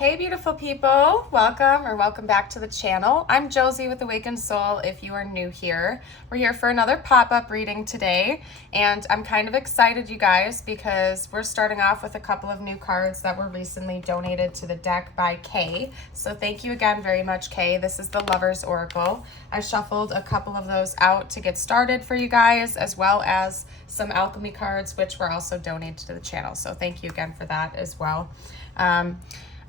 Hey beautiful people, welcome back to the channel. I'm Josie with Awakened Soul if you are new here. We're here for another pop-up reading today, and I'm kind of excited, you guys, because we're starting off with a couple of new cards that were recently donated to the deck by Kay. So thank you again very much, Kay. This is the Lover's Oracle. I shuffled a couple of those out to get started for you guys, as well as some alchemy cards, which were also donated to the channel. So thank you again for that as well.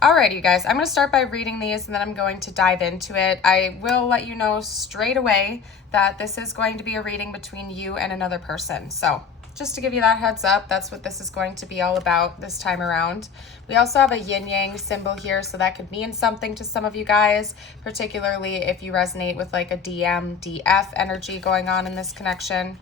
Alrighty, you guys, I'm going to start by reading these and then I'm going to dive into it. I will let you know straight away that this is going to be a reading between you and another person. So just to give you that heads up, that's what this is going to be all about this time around. We also have a yin-yang symbol here, so that could mean something to some of you guys, particularly if you resonate with like a DM, DF energy going on in this connection.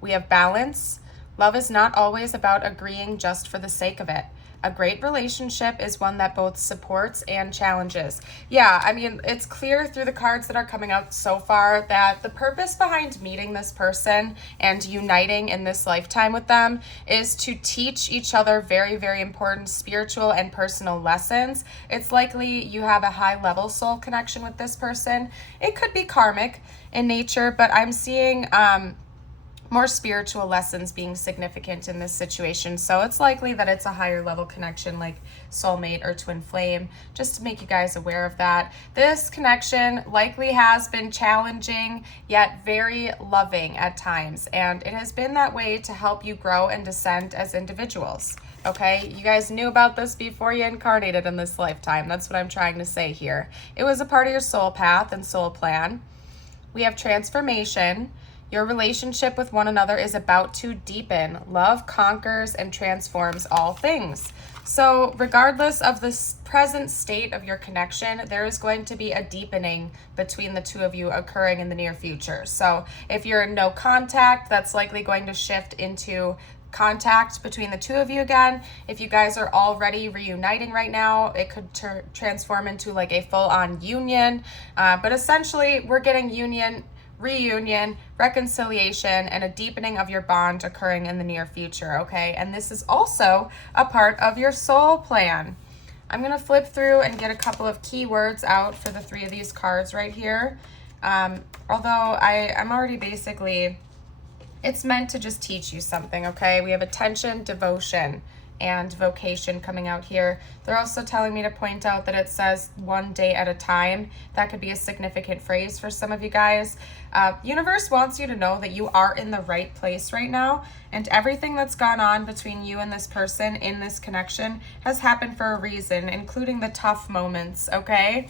We have balance. Love is not always about agreeing just for the sake of it. A great relationship is one that both supports and challenges. Yeah, I mean, it's clear through the cards that are coming out so far that the purpose behind meeting this person and uniting in this lifetime with them is to teach each other very, very important spiritual and personal lessons. It's likely you have a high level soul connection with this person. It could be karmic in nature, but I'm seeing more spiritual lessons being significant in this situation. So it's likely that it's a higher level connection like soulmate or twin flame, just to make you guys aware of that. This connection likely has been challenging, yet very loving at times. And it has been that way to help you grow and descend as individuals. Okay, you guys knew about this before you incarnated in this lifetime. That's what I'm trying to say here. It was a part of your soul path and soul plan. We have transformation. Your relationship with one another is about to deepen. Love conquers and transforms all things. So regardless of the present state of your connection, there is going to be a deepening between the two of you occurring in the near future. So if you're in no contact, that's likely going to shift into contact between the two of you again. If you guys are already reuniting right now, it could transform into like a full-on union. But essentially, we're getting union, reunion, reconciliation, and a deepening of your bond occurring in the near future, okay? And this is also a part of your soul plan. I'm going to flip through and get a couple of keywords out for the three of these cards right here. Although I'm already basically, it's meant to just teach you something, okay? We have attention, devotion, and vocation coming out here. They're also telling me to point out that it says one day at a time. That could be a significant phrase for some of you guys. Universe wants you to know that you are in the right place right now, and everything that's gone on between you and this person in this connection has happened for a reason, including the tough moments, okay?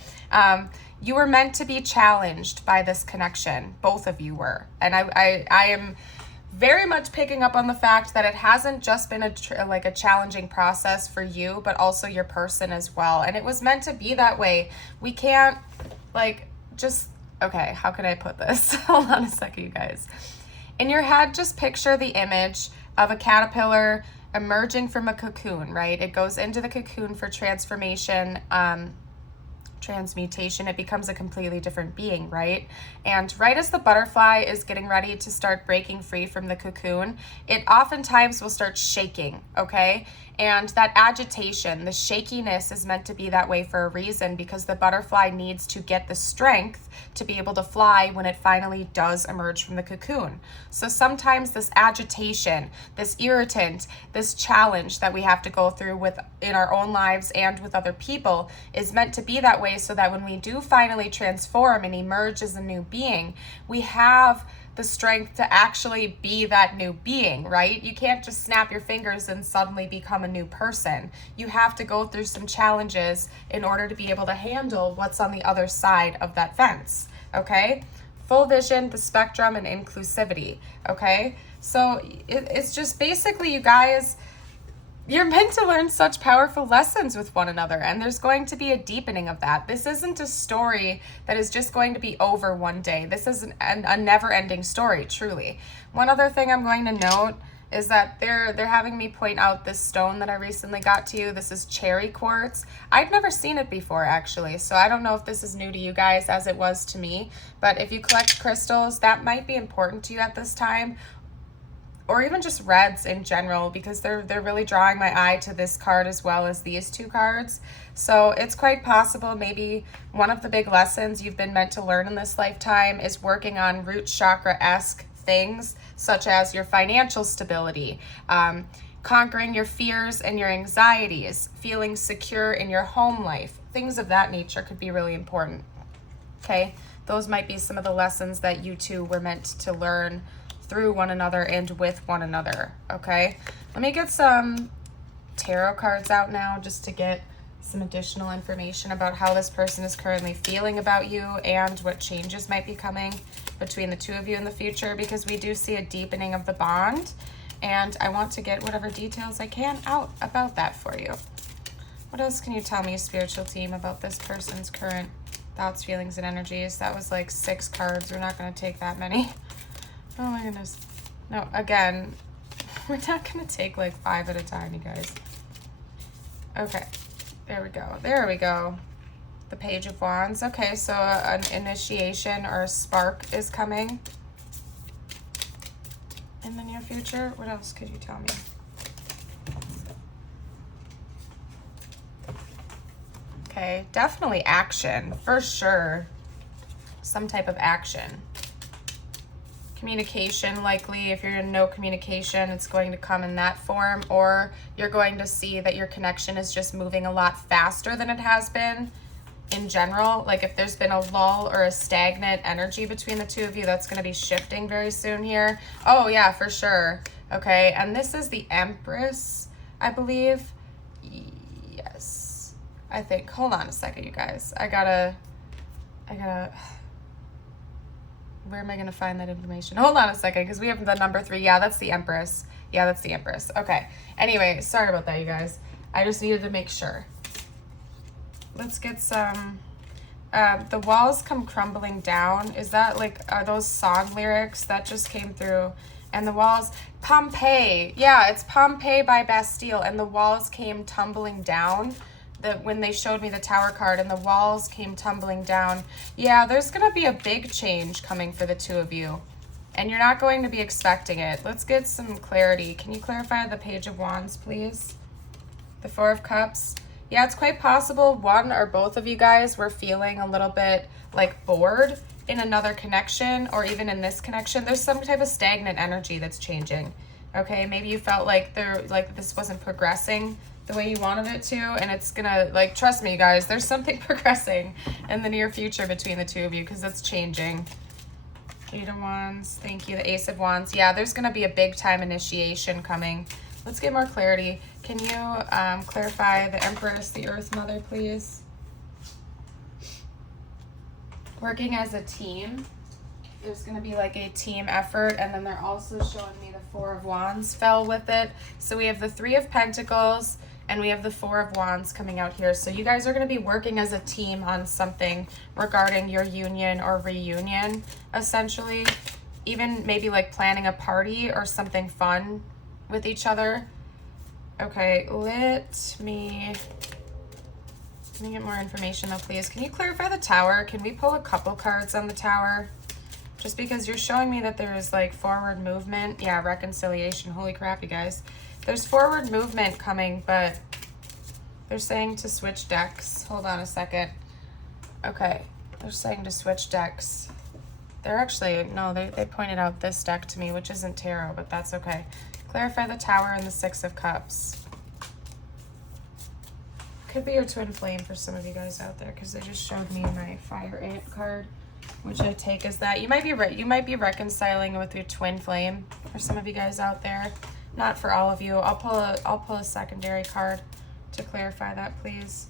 You were meant to be challenged by this connection. Both of you were. And I am very much picking up on the fact that it hasn't just been a challenging process for you, but also your person as well. And it was meant to be that way. We can't okay, how can I put this? Hold on a second, you guys. In your head, just picture the image of a caterpillar emerging from a cocoon, right? It goes into the cocoon for transformation, transmutation. It becomes a completely different being, right? And right as the butterfly is getting ready to start breaking free from the cocoon, it oftentimes will start shaking, okay? And that agitation, the shakiness is meant to be that way for a reason, because the butterfly needs to get the strength to be able to fly when it finally does emerge from the cocoon. So sometimes this agitation, this irritant, this challenge that we have to go through in our own lives and with other people is meant to be that way, so that when we do finally transform and emerge as a new being, we have the strength to actually be that new being, right? You can't just snap your fingers and suddenly become a new person. You have to go through some challenges in order to be able to handle what's on the other side of that fence, okay? Full vision, the spectrum, and inclusivity, okay? So it's just basically, you guys, you're meant to learn such powerful lessons with one another, and there's going to be a deepening of that. This isn't a story that is just going to be over one day. This is a never-ending story, truly. One other thing I'm going to note is that they're having me point out this stone that I recently got to you. This is cherry quartz. I'd never seen it before, actually, so I don't know if this is new to you guys as it was to me, but if you collect crystals, that might be important to you at this time. or even just reds in general, because they're really drawing my eye to this card as well as these two cards. So it's quite possible maybe one of the big lessons you've been meant to learn in this lifetime is working on root chakra-esque things, such as your financial stability, conquering your fears and your anxieties, feeling secure in your home life. Things of that nature could be really important. Okay, those might be some of the lessons that you two were meant to learn through one another and with one another. Okay, let me get some tarot cards out now just to get some additional information about how this person is currently feeling about you and what changes might be coming between the two of you in the future, because we do see a deepening of the bond, and I want to get whatever details I can out about that for you. What else can you tell me, spiritual team, about this person's current thoughts, feelings, and energies? That was like 6 cards. We're not going to take that many. Oh my goodness. No, again, we're not going to take like 5 at a time, you guys. Okay, there we go. There we go. The Page of Wands. Okay, so an initiation or a spark is coming in the near future. What else could you tell me? Okay, definitely action, for sure. Some type of action. Communication, likely. If you're in no communication, it's going to come in that form, or you're going to see that your connection is just moving a lot faster than it has been in general. Like if there's been a lull or a stagnant energy between the two of you, that's going to be shifting very soon here. Oh yeah, for sure. Okay, and this is the Empress, I believe. Yes, I think. Hold on a second, you guys. I gotta where am I going to find that information? Hold on a second, because we have the number 3. Yeah, that's the Empress. Yeah, that's the Empress. Okay. Anyway, sorry about that, you guys. I just needed to make sure. Let's get some... the walls come crumbling down. Is that like, are those song lyrics that just came through? And the walls... Pompeii. Yeah, it's Pompeii by Bastille. And the walls came tumbling down. When they showed me the Tower card, and the walls came tumbling down. Yeah, there's going to be a big change coming for the two of you, and you're not going to be expecting it. Let's get some clarity. Can you clarify the Page of Wands, please? The Four of Cups. Yeah, it's quite possible one or both of you guys were feeling a little bit like bored in another connection, or even in this connection. There's some type of stagnant energy that's changing. Okay, maybe you felt like this wasn't progressing the way you wanted it to, and it's gonna, like, trust me, you guys, there's something progressing in the near future between the two of you, because it's changing. 8 of Wands, thank you. The Ace of Wands. Yeah, there's gonna be a big time initiation coming. Let's get more clarity. Can you clarify the Empress, the Earth Mother, please? Working as a team. There's going to be like a team effort, and then they're also showing me the Four of Wands fell with it. So we have the 3 of Pentacles, and we have the 4 of Wands coming out here. So you guys are going to be working as a team on something regarding your union or reunion, essentially. Even maybe like planning a party or something fun with each other. Okay, let me get more information though, please. Can you clarify the Tower? Can we pull a couple cards on the Tower? Just because you're showing me that there is like forward movement. Yeah, reconciliation. Holy crap, you guys. There's forward movement coming, but they're saying to switch decks. Hold on a second. Okay, they're saying to switch decks. They're actually, no, they pointed out this deck to me, which isn't tarot, but that's okay. Clarify the Tower and the 6 of Cups. Could be your twin flame for some of you guys out there, because they just showed me my Fire Ant card, which I take as that. You might be reconciling with your twin flame for some of you guys out there. Not for all of you. I'll pull a secondary card to clarify that, please.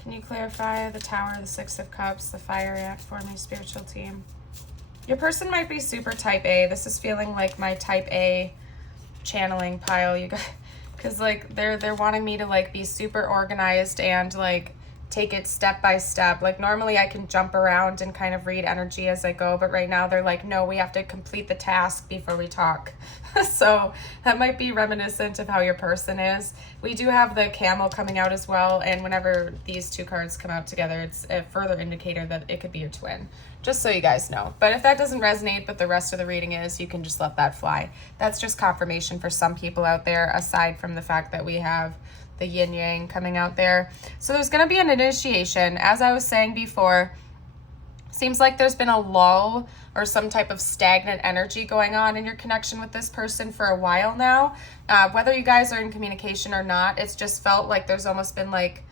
Can you clarify the Tower, the 6 of Cups, the Fire Ant for me, spiritual team? Your person might be super type A. This is feeling like my type A channeling pile, you guys, because like they're wanting me to like be super organized and like take it step by step. Like normally I can jump around and kind of read energy as I go, but right now they're like, no, we have to complete the task before we talk. So that might be reminiscent of how your person is. We do have the camel coming out as well, and whenever these two cards come out together, it's a further indicator that it could be your twin, just so you guys know. But if that doesn't resonate, but the rest of the reading is, you can just let that fly. That's just confirmation for some people out there, aside from the fact that we have the yin yang coming out there. So there's going to be an initiation. As I was saying before, seems like there's been a lull or some type of stagnant energy going on in your connection with this person for a while now. Whether you guys are in communication or not, it's just felt like there's almost been like,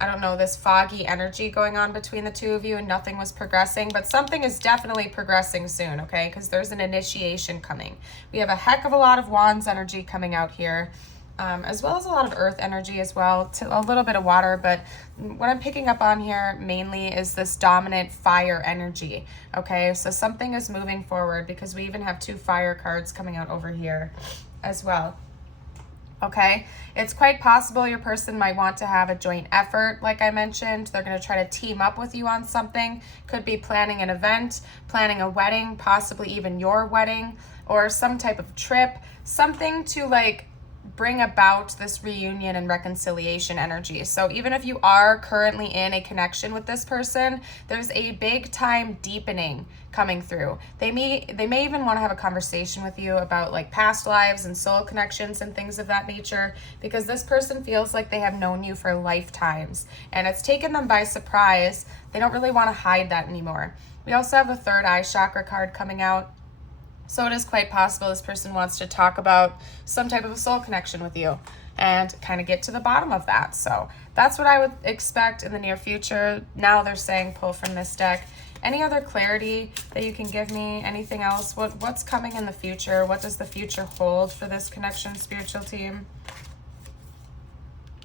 I don't know, this foggy energy going on between the two of you and nothing was progressing, but something is definitely progressing soon, okay? Because there's an initiation coming. We have a heck of a lot of wands energy coming out here. As well as a lot of earth energy as well, to a little bit of water, but what I'm picking up on here mainly is this dominant fire energy, okay? So something is moving forward, because we even have 2 fire cards coming out over here as well, okay? It's quite possible your person might want to have a joint effort, like I mentioned. They're going to try to team up with you on something. Could be planning an event, planning a wedding, possibly even your wedding, or some type of trip, something to like bring about this reunion and reconciliation energy. So even if you are currently in a connection with this person, there's a big time deepening coming through. They may even want to have a conversation with you about like past lives and soul connections and things of that nature, because this person feels like they have known you for lifetimes and it's taken them by surprise. They don't really want to hide that anymore. We also have the third eye chakra card coming out. So it is quite possible this person wants to talk about some type of a soul connection with you and kind of get to the bottom of that. So that's what I would expect in the near future. Now they're saying pull from this deck. Any other clarity that you can give me? Anything else? What's coming in the future? What does the future hold for this connection, spiritual team?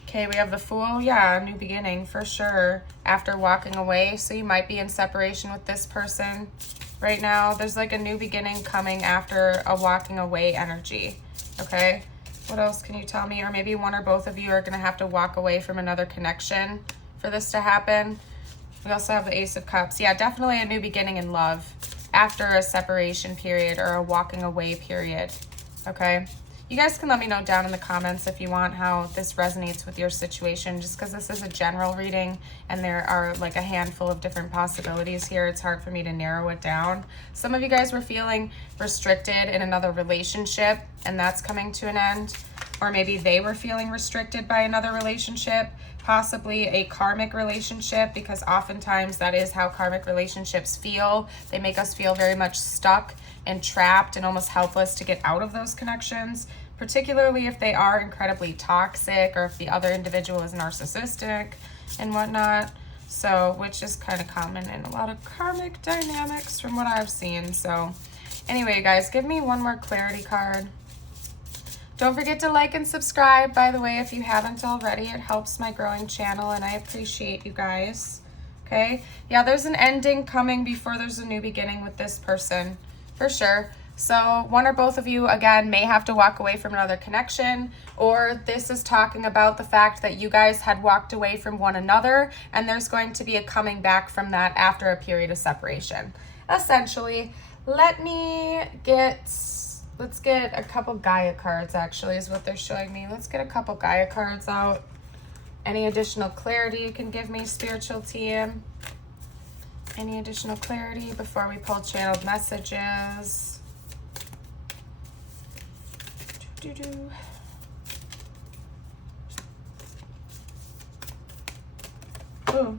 Okay, we have the Fool. Yeah, new beginning for sure after walking away. So you might be in separation with this person right now. There's like a new beginning coming after a walking away energy, okay? What else can you tell me? Or maybe one or both of you are going to have to walk away from another connection for this to happen. We also have the Ace of Cups. Yeah, definitely a new beginning in love after a separation period or a walking away period, okay? You guys can let me know down in the comments if you want how this resonates with your situation, just because this is a general reading and there are like a handful of different possibilities here. It's hard for me to narrow it down. Some of you guys were feeling restricted in another relationship and that's coming to an end. Or maybe they were feeling restricted by another relationship, possibly a karmic relationship, because oftentimes that is how karmic relationships feel. They make us feel very much stuck and trapped and almost helpless to get out of those connections, particularly if they are incredibly toxic or if the other individual is narcissistic and whatnot. So, which is kind of common in a lot of karmic dynamics from what I've seen. So anyway, guys, give me one more clarity card. Don't forget to like and subscribe, by the way, if you haven't already. It helps my growing channel and I appreciate you guys. Okay? Yeah, there's an ending coming before there's a new beginning with this person, for sure. So one or both of you, again, may have to walk away from another connection, or this is talking about the fact that you guys had walked away from one another and there's going to be a coming back from that after a period of separation. Essentially, let's get a couple Gaia cards, actually, is what they're showing me. Let's get a couple Gaia cards out. Any additional clarity you can give me, spiritual team? Any additional clarity before we pull channeled messages? Ooh.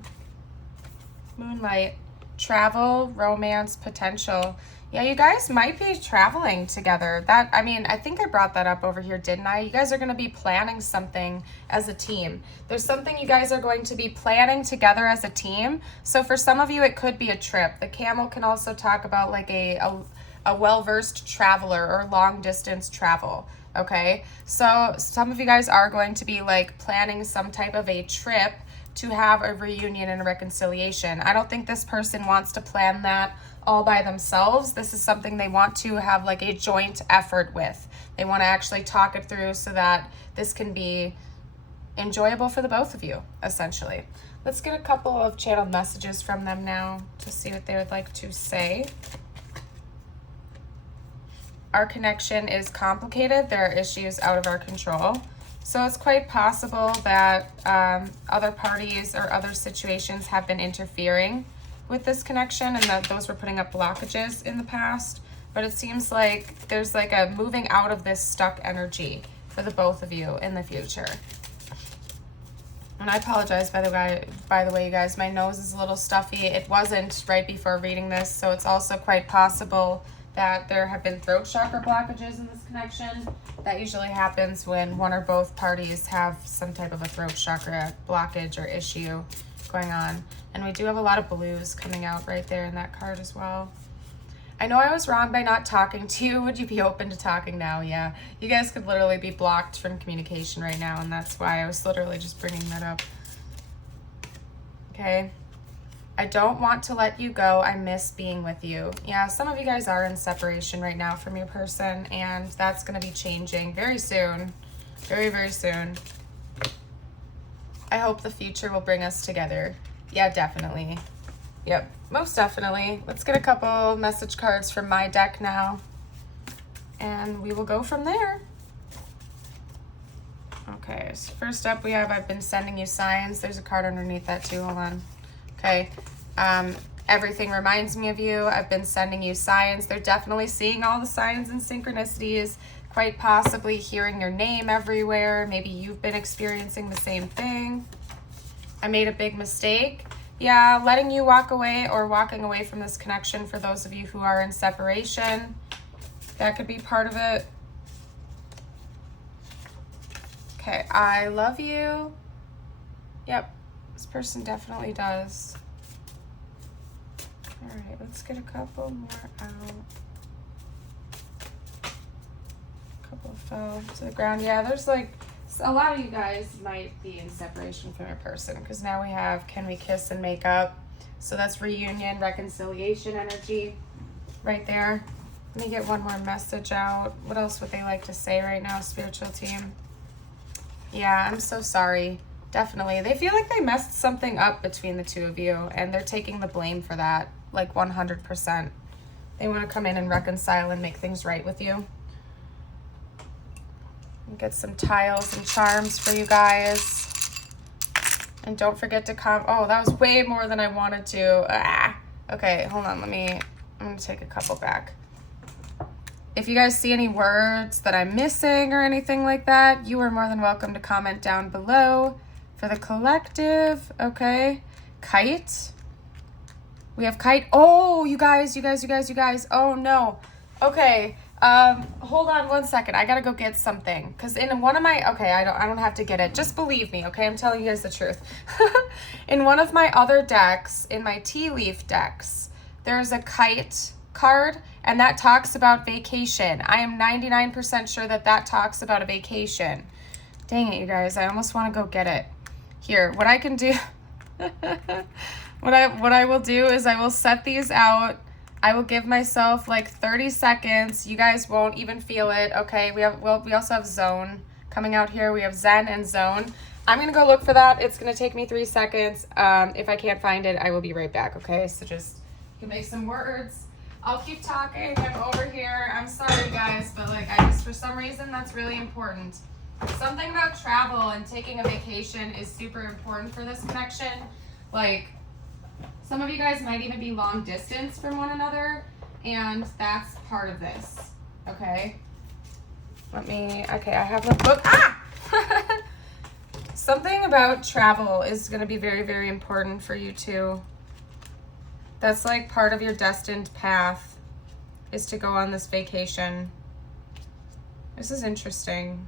Moonlight. Travel, romance, potential. Yeah, you guys might be traveling together. I think I brought that up over here, didn't I? You guys are going to be planning something as a team. There's something you guys are going to be planning together as a team. So for some of you, it could be a trip. The camel can also talk about like a well-versed traveler or long-distance travel, okay? So some of you guys are going to be like planning some type of a trip to have a reunion and a reconciliation. I don't think this person wants to plan that all by themselves. This is something they want to have like a joint effort with. They want to actually talk it through so that this can be enjoyable for the both of you, essentially. Let's get a couple of channeled messages from them now to see what they would like to say. Our connection is complicated. There are issues out of our control. So it's quite possible that other parties or other situations have been interfering with this connection and that those were putting up blockages in the past. But it seems like there's like a moving out of this stuck energy for the both of you in the future. And I apologize, by the way, you guys, my nose is a little stuffy. It wasn't right before reading this, so it's also quite possible that there have been throat chakra blockages in this connection. That usually happens when one or both parties have some type of a throat chakra blockage or issue going on. And we do have a lot of blues coming out right there in that card as well. I know I was wrong by not talking to you. Would you be open to talking now? Yeah. You guys could literally be blocked from communication right now, and that's why I was literally just bringing that up. Okay. I don't want to let you go. I miss being with you. Yeah, some of you guys are in separation right now from your person, and that's going to be changing very soon. Very, very soon. I hope the future will bring us together. Yeah, definitely. Yep, most definitely. Let's get a couple message cards from my deck now, and we will go from there. Okay, so first up we have I've been sending you signs. There's a card underneath that too. Hold on. Okay. Everything reminds me of you. I've been sending you signs. They're definitely seeing all the signs and synchronicities, quite possibly hearing your name everywhere. Maybe you've been experiencing the same thing. I made a big mistake. Yeah, letting you walk away or walking away from this connection for those of you who are in separation. That could be part of it. Okay, I love you. Yep, this person definitely does. All right, let's get a couple more out. A couple fell to the ground. Yeah, there's like a lot of you guys might be in separation from your person because now we have can we kiss and make up. So that's reunion, reconciliation energy right there. Let me get one more message out. What else would they like to say right now, spiritual team? Yeah, I'm so sorry. Definitely. They feel like they messed something up between the two of you, and they're taking the blame for that, like 100%. They want to come in and reconcile and make things right with you. Get some tiles and charms for you guys. And don't forget to oh, that was way more than I wanted to. Okay, hold on. I'm going to take a couple back. If you guys see any words that I'm missing or anything like that, you are more than welcome to comment down below. For the collective, okay. Kite. We have kite. Oh, you guys. Oh, no. Okay. Hold on one second. I gotta go get something. Because in one of my, okay, I don't have to get it. Just believe me, okay? I'm telling you guys the truth. In one of my other decks, in my tea leaf decks, there's a kite card, and that talks about vacation. I am 99% sure that talks about a vacation. Dang it, you guys. I almost want to go get it. Here, what I can do, what I will do is I will set these out. I will give myself like 30 seconds. You guys won't even feel it. Okay, we also have zone coming out here. We have Zen and zone. I'm gonna go look for that. It's gonna take me 3 seconds. If I can't find it, I will be right back. Okay, so just you can make some words. I'll keep talking. I'm over here. I'm sorry, guys, but like for some reason that's really important. Something about travel and taking a vacation is super important for this connection. Like, some of you guys might even be long distance from one another, and that's part of this, okay? Okay, I have a book. Something about travel is going to be very, very important for you too. That's like part of your destined path is to go on this vacation. This is interesting.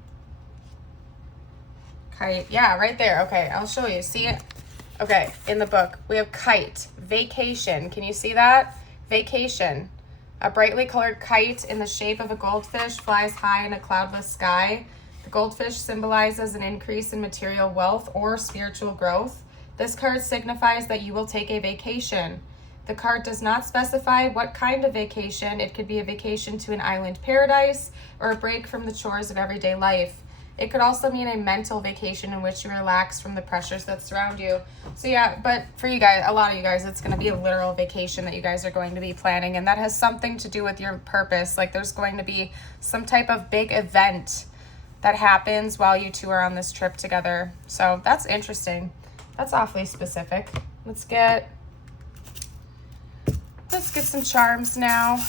Kite. Yeah, right there. Okay, I'll show you. See it? Okay, in the book, we have kite, vacation. Can you see that? Vacation. A brightly colored kite in the shape of a goldfish flies high in a cloudless sky. The goldfish symbolizes an increase in material wealth or spiritual growth. This card signifies that you will take a vacation. The card does not specify what kind of vacation. It could be a vacation to an island paradise or a break from the chores of everyday life. It could also mean a mental vacation in which you relax from the pressures that surround you. So yeah, but for you guys, a lot of you guys, it's going to be a literal vacation that you guys are going to be planning, and that has something to do with your purpose. Like there's going to be some type of big event that happens while you two are on this trip together. So that's interesting. That's awfully specific. Let's get some charms now.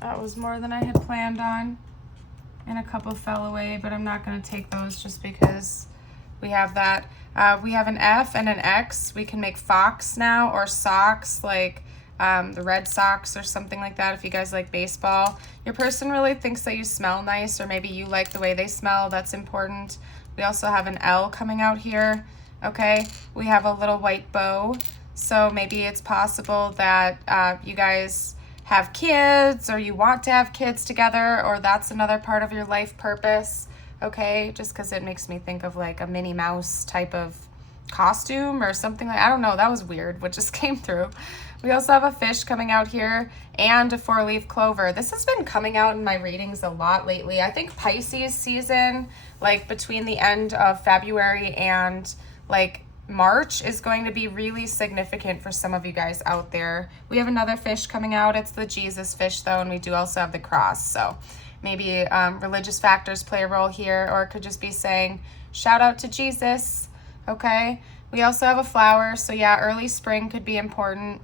That was more than I had planned on. And a couple fell away, but I'm not going to take those just because we have that. We have an F and an X. We can make fox now, or socks, like the Red Sox or something like that if you guys like baseball. Your person really thinks that you smell nice, or maybe you like the way they smell. That's important. We also have an L coming out here. Okay, we have a little white bow. So maybe it's possible that you guys have kids, or you want to have kids together, or that's another part of your life purpose. Okay, just because it makes me think of like a Minnie Mouse type of costume or something like, I don't know, that was weird what just came through. We also have a fish coming out here and a 4-leaf clover. This has been coming out in my readings a lot lately. I think Pisces season, like between the end of February and like March, is going to be really significant for some of you guys out there. We have another fish coming out. It's the Jesus fish though, and we do also have the cross. So maybe religious factors play a role here, or it could just be saying shout out to Jesus. Okay, we also have a flower, so yeah, early spring could be important.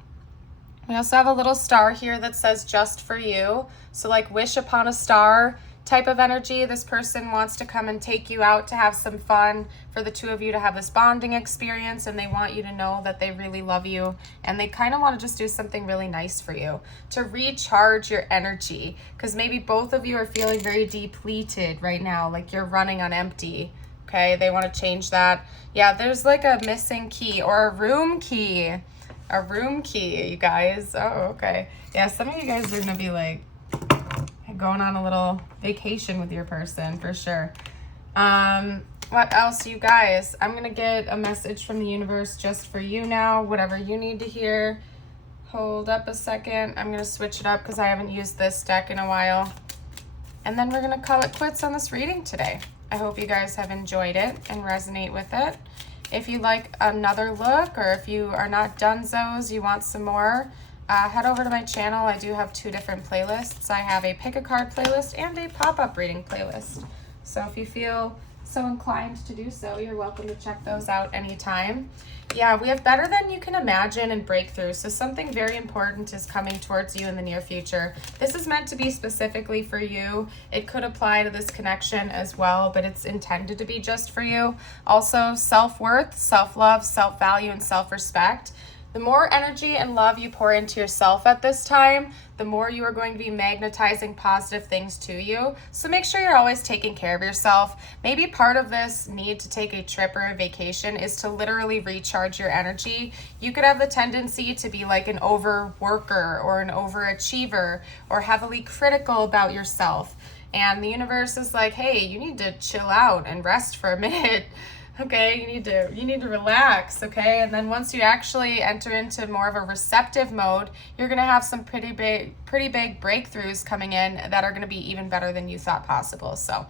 We also have a little star here that says just for you. So like wish upon a star type of energy. This person wants to come and take you out to have some fun, for the two of you to have this bonding experience, and they want you to know that they really love you, and they kind of want to just do something really nice for you to recharge your energy, because maybe both of you are feeling very depleted right now, like you're running on empty. Okay, they want to change that. Yeah, there's like a missing key, or a room key. A room key, you guys. Oh, okay. Yeah, some of you guys are going to be like going on a little vacation with your person for sure. What else, you guys? I'm going to get a message from the universe just for you now, whatever you need to hear. Hold up a second. I'm going to switch it up because I haven't used this deck in a while. And then we're going to call it quits on this reading today. I hope you guys have enjoyed it and resonate with it. If you like another look, or if you are not donezos, you want some more, head over to my channel. I do have 2 different playlists. I have a pick a card playlist and a pop-up reading playlist. So if you feel so inclined to do so, you're welcome to check those out anytime. Yeah, we have better than you can imagine and breakthrough. So something very important is coming towards you in the near future. This is meant to be specifically for you. It could apply to this connection as well, but it's intended to be just for you. Also, self-worth, self-love, self-value, and self-respect. The more energy and love you pour into yourself at this time, the more you are going to be magnetizing positive things to you. So make sure you're always taking care of yourself. Maybe part of this need to take a trip or a vacation is to literally recharge your energy. You could have the tendency to be like an overworker or an overachiever, or heavily critical about yourself. And the universe is like, hey, you need to chill out and rest for a minute. Okay, you need to relax, okay? And then once you actually enter into more of a receptive mode, you're going to have some pretty big breakthroughs coming in that are going to be even better than you thought possible. So,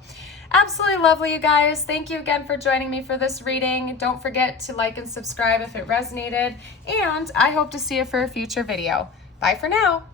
absolutely lovely, you guys. Thank you again for joining me for this reading. Don't forget to like and subscribe if it resonated, and I hope to see you for a future video. Bye for now.